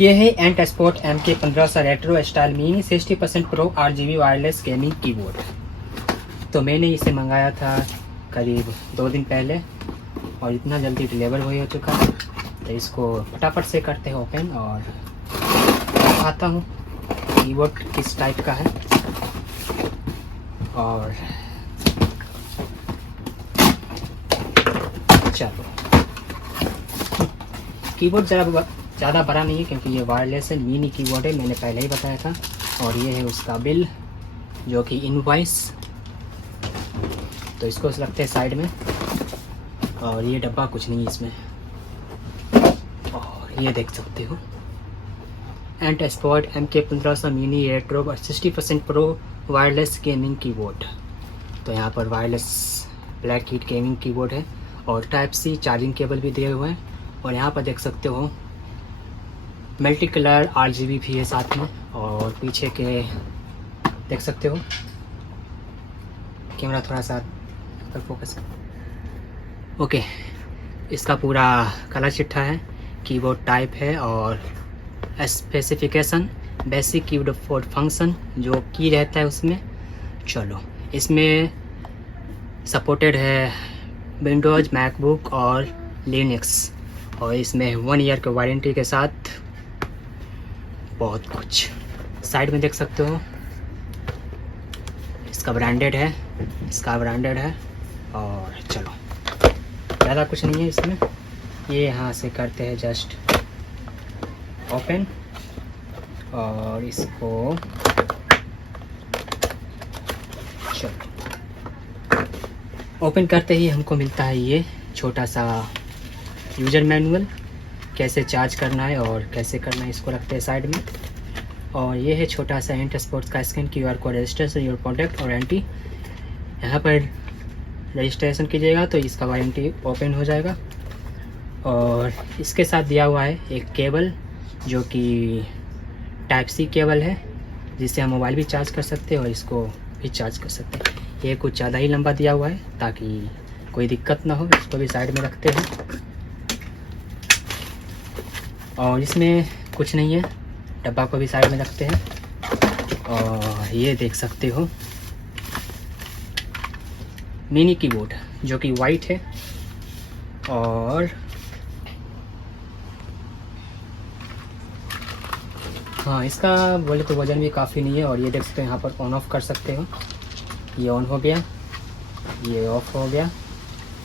ये है Ant Sport MK1500 retro style mini 60% pro RGB wireless gaming keyboard. तो मैंने इसे मंगाया था करीब 2 दिन पहले और इतना जल्दी डिलीवर हो चुका है। तो इसको फटाफट से करते हैं ओपन और दिखाता हूँ कीबोर्ड किस टाइप का है। और चलो, कीबोर्ड ज़्यादा बड़ा नहीं है क्योंकि ये वायरलेस है, मिनी कीबोर्ड है, मैंने पहले ही बताया था। और ये है उसका बिल जो कि इनवॉइस। तो इसको रखते हैं साइड में। और ये डब्बा कुछ नहीं है इसमें। और ये देख सकते हो Ant Sport MK1500 mini retro 60% pro wireless gaming keyboard. तो यहाँ पर wireless black heat gaming keyboard है और टाइप सी चार्जिंग केबल भी दिए हुए हैं। और यहाँ पर देख सकते हो मल्टी कलर RGB भी है साथ में। और पीछे के देख सकते हो, कैमरा थोड़ा सा पर फोकस। ओके, इसका पूरा कलर चिट्ठा है, कीबोर्ड टाइप है और स्पेसिफिकेशन, बेसिक कीबोर्ड फंक्शन जो की रहता है उसमें। चलो, इसमें सपोर्टेड है विंडोज़, मैकबुक और लिनक्स। और इसमें 1 ईयर की वारंटी के साथ बहुत कुछ। साइड में देख सकते हो इसका ब्रांडेड है, और चलो, ज़्यादा कुछ नहीं है इसमें। ये यहाँ से करते हैं जस्ट ओपन और इसको चलो ओपन करते ही हमको मिलता है ये छोटा सा यूज़र मैनुअल, कैसे चार्ज करना है और कैसे करना है। इसको रखते हैं साइड में। और ये है छोटा सा एंट स्पोर्ट्स का scan, QR code, registration your product warranty. यहाँ पर रजिस्ट्रेशन कीजिएगा तो इसका वारंटी ओपन हो जाएगा। और इसके साथ दिया हुआ है एक केबल जो कि टाइप सी केबल है, जिससे हम मोबाइल भी चार्ज कर सकते हैं और इसको भी चार्ज कर सकते हैं। ये कुछ ज़्यादा ही लंबा दिया हुआ है ताकि कोई दिक्कत ना हो। इसको भी साइड में रखते हैं। और इसमें कुछ नहीं है, डब्बा को भी साइड में रखते हैं। और ये देख सकते हो मिनी कीबोर्ड जो कि वाइट है। और हाँ, इसका बोले तो वज़न भी काफ़ी नहीं है। और ये देख सकते हो यहाँ पर ऑन ऑफ कर सकते हो। ये ऑन हो गया, ये ऑफ हो गया,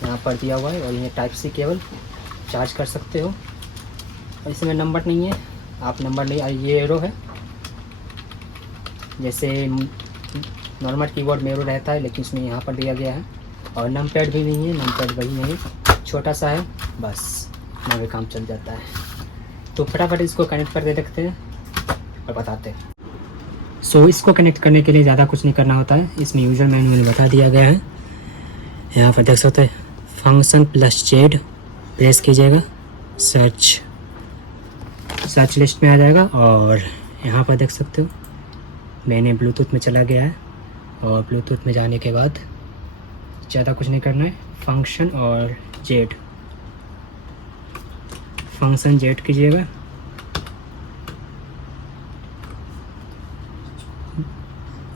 यहाँ पर दिया हुआ है। और ये टाइप सी केबल चार्ज कर सकते हो। और इसमें नंबर नहीं है, आप नंबर नहीं, ये एरो है, जैसे नॉर्मल कीबोर्ड में एरो रहता है लेकिन इसमें यहाँ पर दिया गया है। और नम पैड भी नहीं है, नम पैड वही नहीं, छोटा सा है, बस हमारे काम चल जाता है। तो फटाफट इसको कनेक्ट करके देखते हैं और बताते हैं। सो इसको कनेक्ट करने के लिए ज़्यादा कुछ नहीं करना होता है। इसमें यूज़र मैनुअल बता दिया गया है। यहाँ पर देख सकते हैं फंक्शन +Z प्रेस कीजिएगा, सर्च लिस्ट में आ जाएगा। और यहाँ पर देख सकते हो मैंने ब्लूटूथ में चला गया है। और ब्लूटूथ में जाने के बाद ज़्यादा कुछ नहीं करना है, फंक्शन और Z, फंक्शन Z कीजिएगा।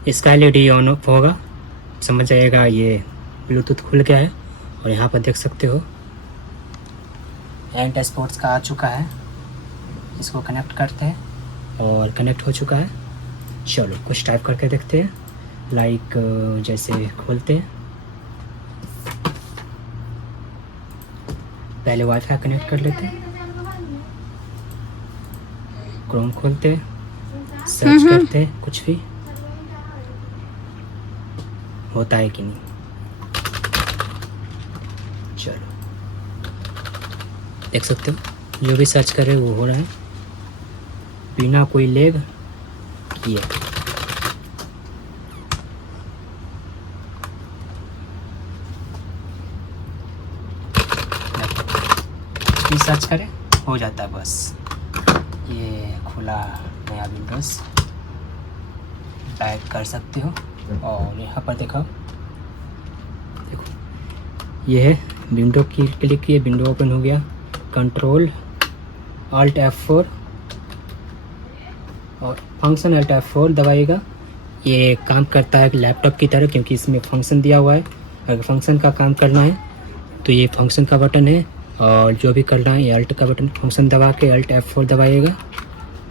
इसका LED ऑन ऑफ होगा, समझ जाइएगा ये ब्लूटूथ खुल गया है। और यहाँ पर देख सकते हो एंट स्पोर्ट्स का आ चुका है। इसको कनेक्ट करते हैं और कनेक्ट हो चुका है। चलो कुछ टाइप करके देखते हैं, लाइक जैसे खोलते हैं, पहले वाईफाई कनेक्ट कर लेते हैं, क्रोम खोलते हैं, सर्च करते हैं, कुछ भी होता है कि नहीं। चलो देख सकते हो जो भी सर्च कर रहे हो वो हो रहा है बिना कोई लैग किए। सर्च करें हो जाता है बस। ये खुला नया विंडोज़, टाइप कर सकते हो। और यहाँ पर देखो ये है विंडो की क्लिक किए, विंडो ओपन हो गया। कंट्रोल Alt F4 और फंक्शन अल्ट F4 दबाइएगा। ये काम करता है लैपटॉप की तरह, क्योंकि इसमें फंक्शन दिया हुआ है। अगर फंक्शन का काम करना है तो ये फंक्शन का बटन है, और जो भी करना है ये अल्ट का बटन, फंक्शन दबा के अल्ट F4 दबाइएगा,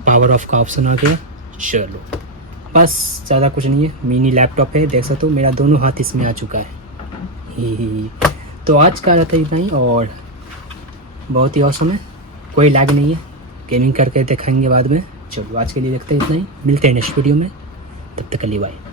पावर ऑफ का ऑप्शन आ गया। चलो बस, ज़्यादा कुछ नहीं है, मिनी लैपटॉप है, देख सकते हो मेरा दोनों हाथ इसमें आ चुका है। ही तो आज का रहता है इतना ही, और बहुत ही औसम है, कोई लैग नहीं है, गेमिंग करके दिखाएंगे बाद में। चलो आज के लिए देखते हैं इतना ही, मिलते हैं नेक्स्ट वीडियो में, तब तक के लिए बाय।